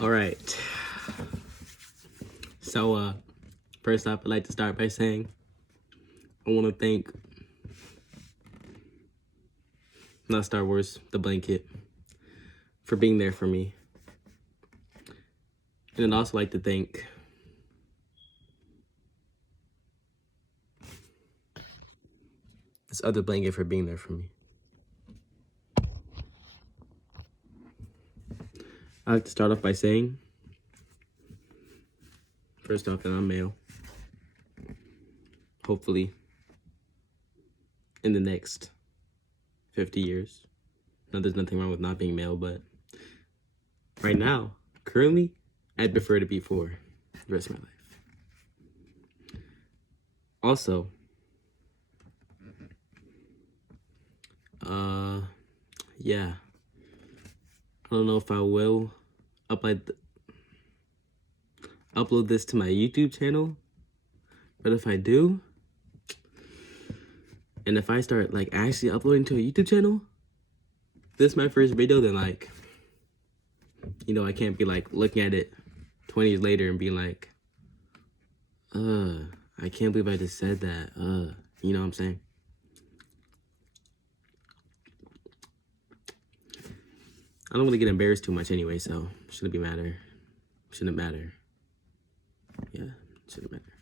All right. So, first off, I'd like to start by saying I want to thank, not Star Wars, the blanket, for being there for me. And I'd also like to thank this other blanket for being there for me. I'd like to start off by saying, first off, that I'm male. Hopefully, in the next 50 years. Now, there's nothing wrong with not being male, but right now, currently, I'd prefer to be for the rest of my life. Also, yeah. I don't know if I will upload this to my YouTube channel, but if I do, and if I start like actually uploading to a YouTube channel, this is my first video, then like, you know, I can't be like looking at it 20 years later and being like, I can't believe I just said that, you know what I'm saying? I don't really get embarrassed too much anyway, so shouldn't matter. Yeah, shouldn't matter.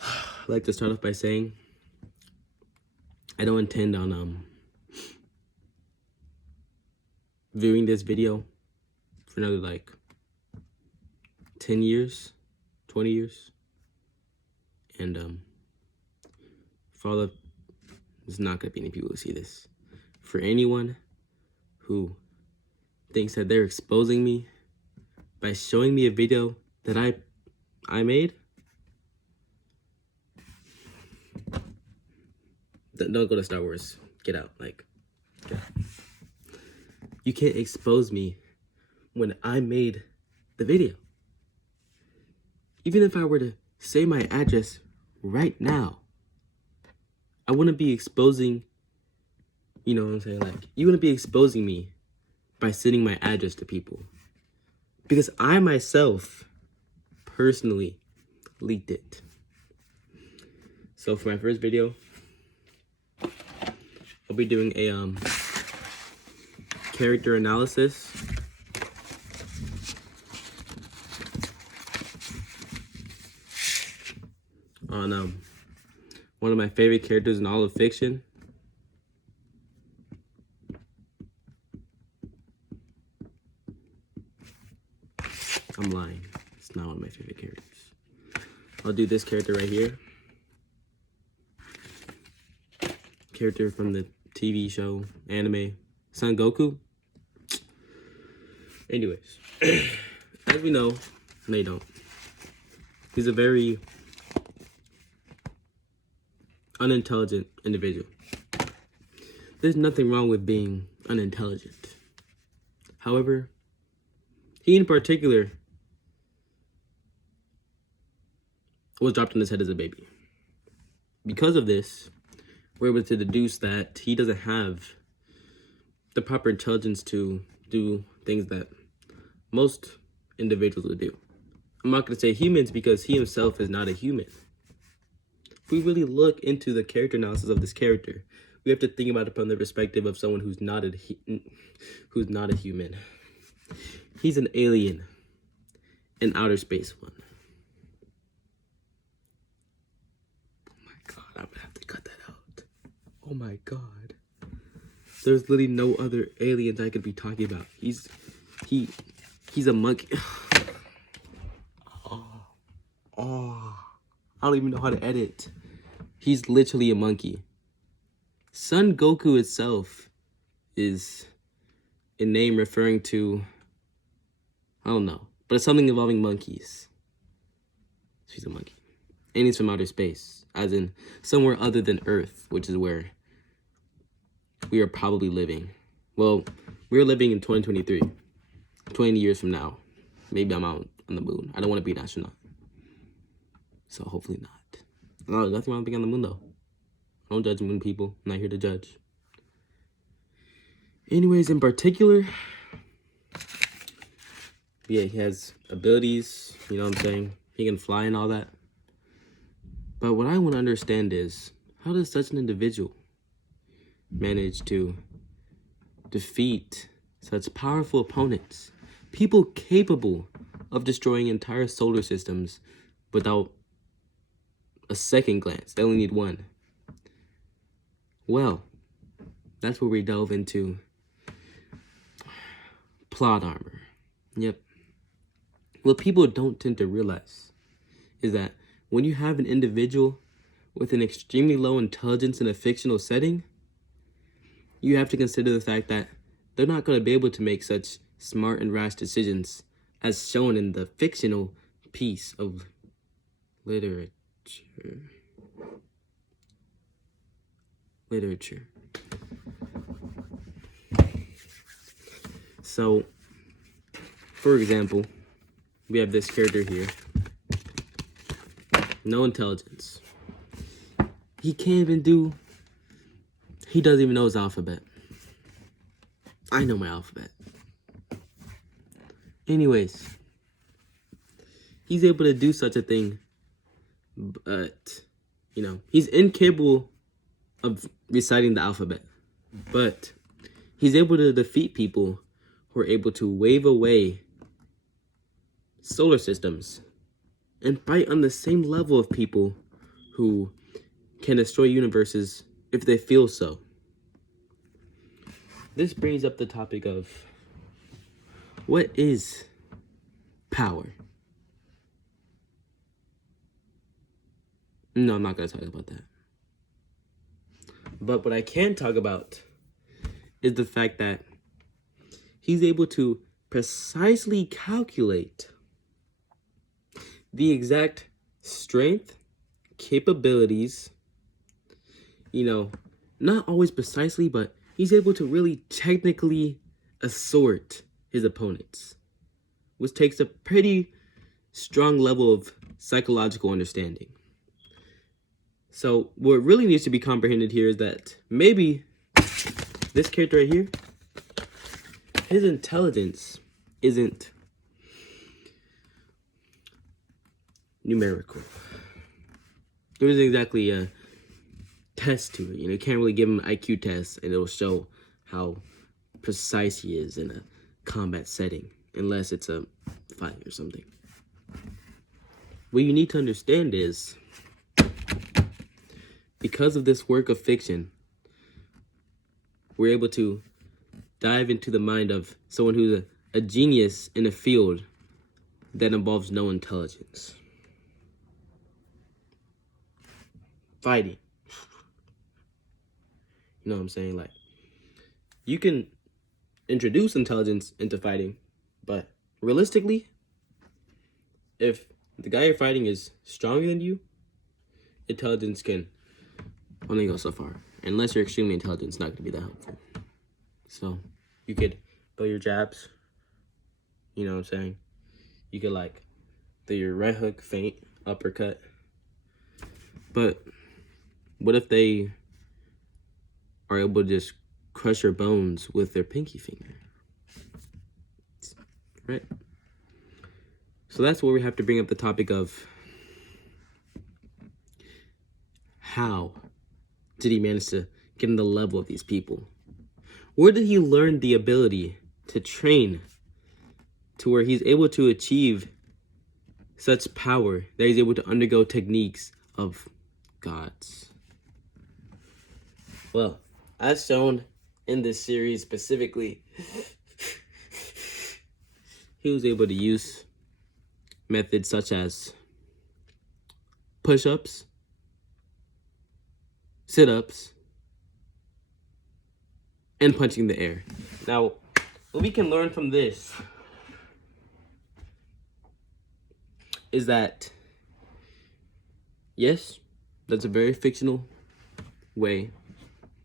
I'd like to start off by saying I don't intend on viewing this video for another like 10 years, 20 years. And for all the, there's not gonna be any people who see this. For anyone who thinks that they're exposing me by showing me a video that I made, don't go to Star Wars. Get out. Like, get out. You can't expose me when I made the video. Even if I were to say my address right now, I wouldn't be exposing, you know what I'm saying? Like, you wouldn't be exposing me by sending my address to people. Because I myself personally leaked it. So for my first video, I'll be doing a character analysis on one of my favorite characters in all of fiction. I'm lying. It's not one of my favorite characters. I'll do this character right here. Character from the TV show, anime, Son Goku. Anyways, as we know, no you don't. He's a very unintelligent individual. There's nothing wrong with being unintelligent. However, he in particular was dropped on his head as a baby. Because of this, we're able to deduce that he doesn't have the proper intelligence to do things that most individuals would do. I'm not going to say humans because he himself is not a human. If we really look into the character analysis of this character, we have to think about it from the perspective of someone who's not a human. He's an alien, an outer space one. Oh my god, I'm gonna have to cut that out. Oh my god. There's literally no other aliens I could be talking about. He's a monkey. I don't even know how to edit. He's literally a monkey. Son Goku itself is a name referring to, I don't know, but it's something involving monkeys. So he's a monkey. And he's from outer space, as in somewhere other than Earth, which is where we are probably living. Well, we're living in 2023, 20 years from now. Maybe I'm out on the moon. I don't want to be an astronaut. So hopefully not. No, nothing wrong with being on the moon though. I don't judge moon people. I'm not here to judge. Anyways, in particular, Yeah, he has abilities, you know what I'm saying? He can fly and all that. But what I want to understand is, how does such an individual manage to defeat such powerful opponents? People capable of destroying entire solar systems without a second glance. They only need one. Well, that's where we delve into plot armor. Yep. What people don't tend to realize is that when you have an individual with an extremely low intelligence in a fictional setting, you have to consider the fact that they're not going to be able to make such smart and rash decisions as shown in the fictional piece of literature. So, for example, we have this character here. No intelligence. He doesn't even know his alphabet. I know my alphabet. Anyways, he's able to do such a thing, but, he's incapable of reciting the alphabet. But he's able to defeat people who are able to wave away solar systems and fight on the same level of people who can destroy universes if they feel so. This brings up the topic of, what is power? No, I'm not going to talk about that. But what I can talk about is the fact that he's able to precisely calculate the exact strength, capabilities, not always precisely, but he's able to really technically assort his opponents, which takes a pretty strong level of psychological understanding. So what really needs to be comprehended here is that maybe this character right here, his intelligence isn't numerical. There isn't exactly a test to it. You can't really give him an IQ test and it'll show how precise he is in a combat setting, unless it's a fight or something. What you need to understand is, because of this work of fiction, we're able to dive into the mind of someone who's a genius in a field that involves no intelligence. Fighting. You know what I'm saying? Like, you can introduce intelligence into fighting, but realistically, if the guy you're fighting is stronger than you, intelligence can only go so far. Unless you're extremely intelligent, it's not going to be that helpful. So, you could throw your jabs, you know what I'm saying? You could, do your right hook, feint, uppercut. But what if they are able to just crush your bones with their pinky finger? Right? So that's where we have to bring up the topic of, how did he manage to get in the level of these people? Where did he learn the ability to train to where he's able to achieve such power that he's able to undergo techniques of gods? Well, as shown in this series specifically, he was able to use methods such as push-ups, sit-ups, and punching the air. Now, what we can learn from this is that, yes, that's a very fictional way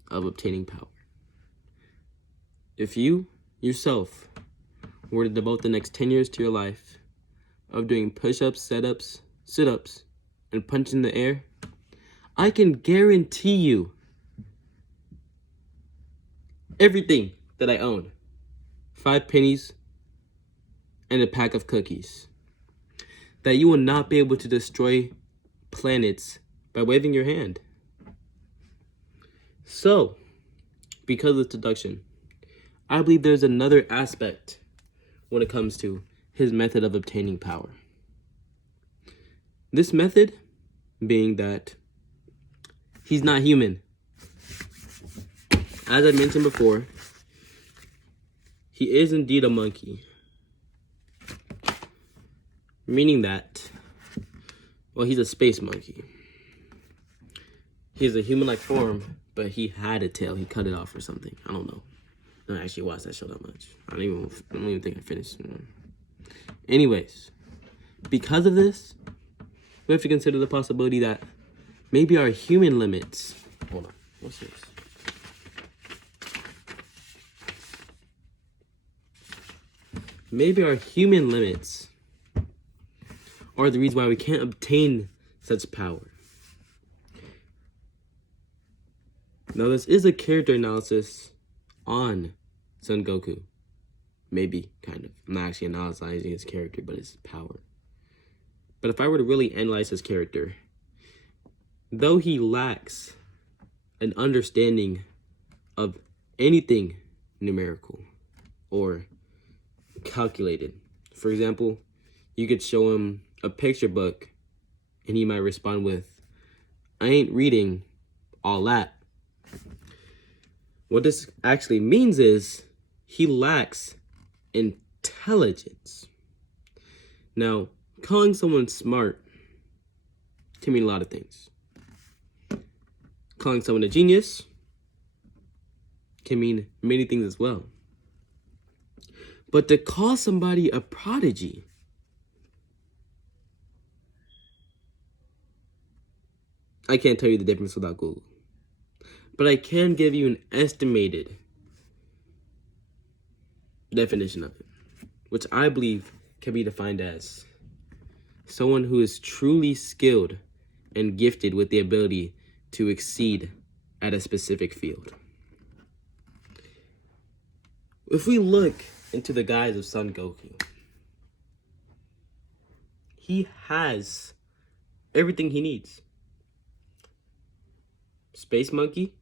of obtaining power. If you yourself were to devote the next 10 years to your life of doing push-ups, set-ups, sit-ups, and punching the air, I can guarantee you everything that I own, 5 pennies, and a pack of cookies. That you will not be able to destroy planets by waving your hand. So, because of this deduction, I believe there's another aspect when it comes to his method of obtaining power. This method being that he's not human. As I mentioned before, he is indeed a monkey. Meaning that, well, he's a space monkey. He has a human-like form, but he had a tail. He cut it off or something. I don't know. I don't actually watch that show that much. I don't even think I finished. Anyways, because of this, we have to consider the possibility that maybe our human limits. Hold on. What's this? Maybe our human limits are the reason why we can't obtain such power. Now, this is a character analysis on Son Goku. Maybe, kind of. I'm not actually analyzing his character, but his power. But if I were to really analyze his character, though he lacks an understanding of anything numerical or calculated. For example, you could show him a picture book and he might respond with, I ain't reading all that. What this actually means is he lacks intelligence. Now, calling someone smart can mean a lot of things. Calling someone a genius can mean many things as well. But to call somebody a prodigy, I can't tell you the difference without Google. But I can give you an estimated definition of it, which I believe can be defined as someone who is truly skilled and gifted with the ability to exceed at a specific field. If we look into the guise of Son Goku, he has everything he needs. Space monkey?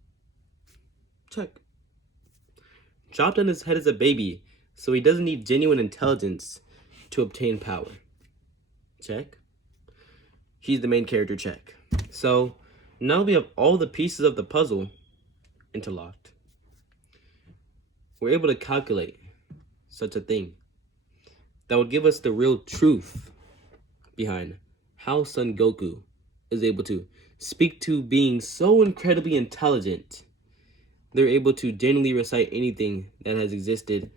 Check. Dropped on his head as a baby, so he doesn't need genuine intelligence to obtain power. Check. He's the main character, check. So, now we have all the pieces of the puzzle interlocked. We're able to calculate such a thing that would give us the real truth behind how Son Goku is able to speak to beings so incredibly intelligent. They're able to genuinely recite anything that has existed,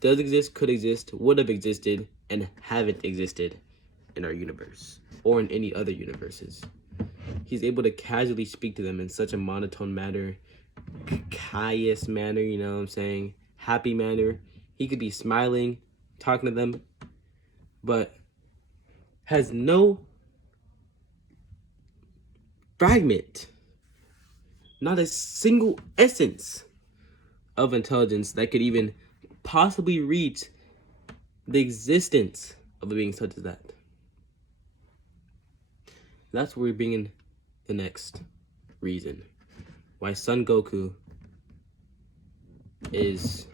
does exist, could exist, would have existed, and haven't existed in our universe or in any other universes. He's able to casually speak to them in such a monotone manner, curious manner, you know what I'm saying? Happy manner. He could be smiling, talking to them, but has no fragment, not a single essence of intelligence that could even possibly reach the existence of a being such as that. That's where we bring in the next reason why Son Goku is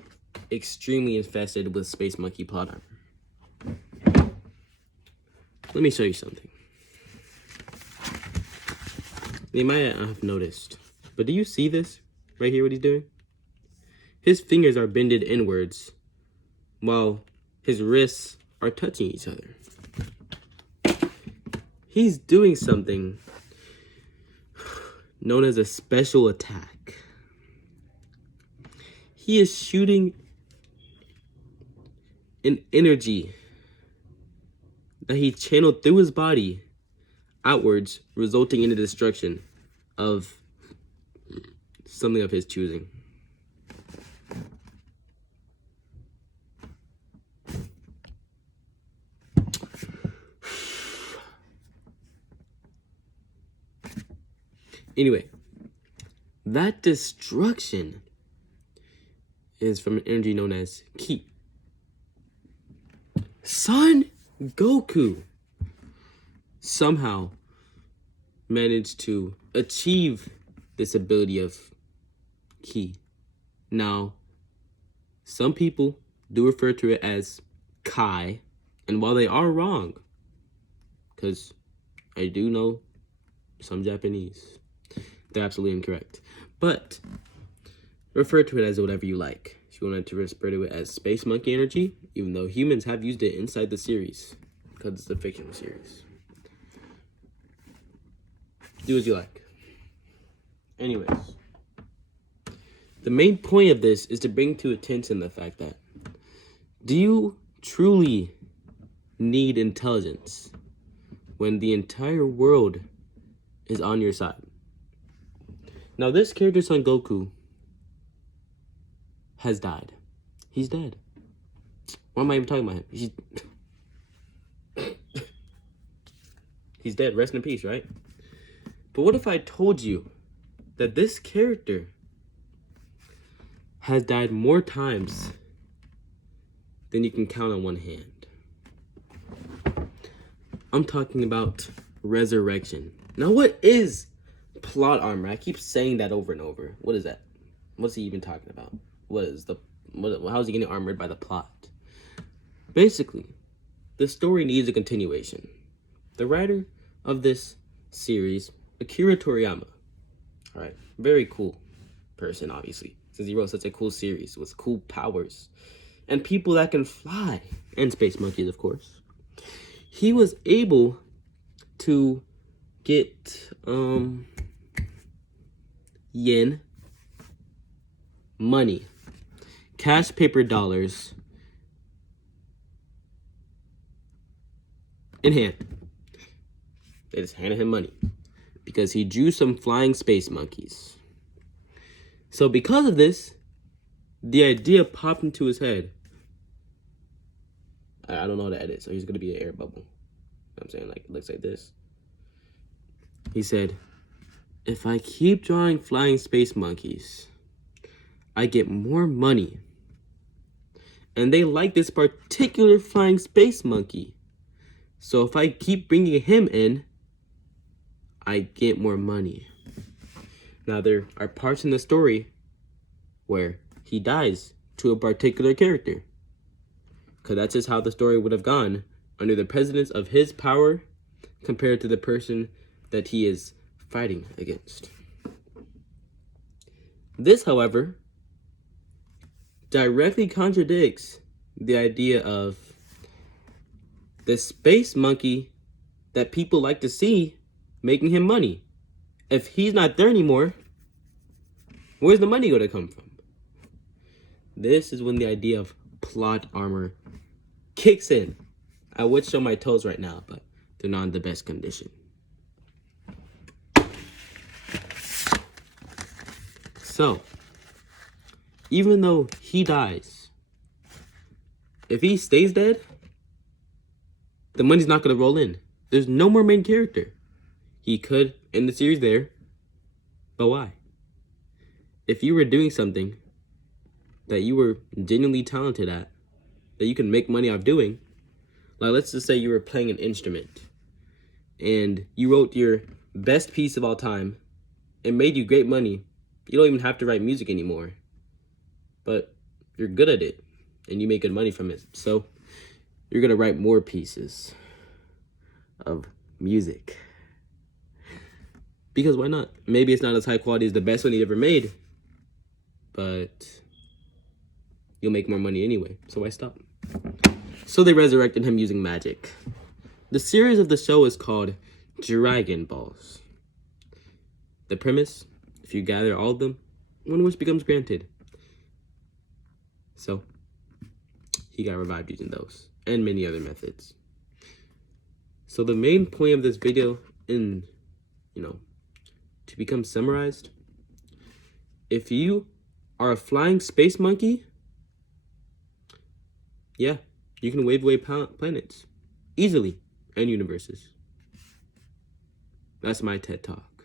extremely infested with Space Monkey plot armor. Let me show you something. You might not have noticed, but do you see this right here, what he's doing? His fingers are bended inwards while his wrists are touching each other. He's doing something known as a special attack. He is shooting an energy that he channeled through his body outwards, resulting in the destruction of something of his choosing. Anyway, that destruction is from an energy known as ki. Son Goku somehow managed to achieve this ability of ki. Now, some people do refer to it as Kai, and while they are wrong, because I do know some Japanese, they're absolutely incorrect. But refer to it as whatever you like. If you wanted to refer to it as space monkey energy, even though humans have used it inside the series, because it's a fictional series. Do as you like. Anyways, the main point of this is to bring to attention the fact that, do you truly need intelligence when the entire world is on your side? Now, this character, Son Goku, has died. He's dead. Why am I even talking about him? He's dead. Rest in peace, right? But what if I told you that this character has died more times than you can count on one hand? I'm talking about resurrection. Now, what is plot armor? I keep saying that over and over. What is that? What's he even talking about? How is he getting armored by the plot? Basically, the story needs a continuation. The writer of this series, Akira Toriyama, all right, very cool person, obviously, since he wrote such a cool series with cool powers and people that can fly, and space monkeys, of course. He was able to get yen, money, cash paper dollars in hand. They just handed him money because he drew some flying space monkeys. So because of this, the idea popped into his head. I don't know how to edit, so he's gonna be an air bubble. You know what I'm saying? Like, it looks like this. He said, if I keep drawing flying space monkeys, I get more money. And they like this particular flying space monkey. So if I keep bringing him in, I get more money. Now, there are parts in the story where he dies to a particular character, because that's just how the story would have gone under the precedence of his power compared to the person that he is fighting against. This, however, directly contradicts the idea of the space monkey that people like to see making him money. If he's not there anymore, where's the money going to come from? This is when the idea of plot armor kicks in. I would show my toes right now, but they're not in the best condition. So, even though he dies, if he stays dead, the money's not going to roll in. There's no more main character. He could end the series there, but why? If you were doing something that you were genuinely talented at, that you can make money off doing, like let's just say you were playing an instrument and you wrote your best piece of all time and made you great money. You don't even have to write music anymore, but you're good at it and you make good money from it. So you're going to write more pieces of music. Because why not? Maybe it's not as high quality as the best one he ever made, but you'll make more money anyway, so why stop? So they resurrected him using magic. The series of the show is called Dragon Balls. The premise, if you gather all of them, one wish becomes granted. So he got revived using those and many other methods. So the main point of this video, to become summarized, if you are a flying space monkey, yeah, you can wave away planets easily and universes. That's my TED Talk.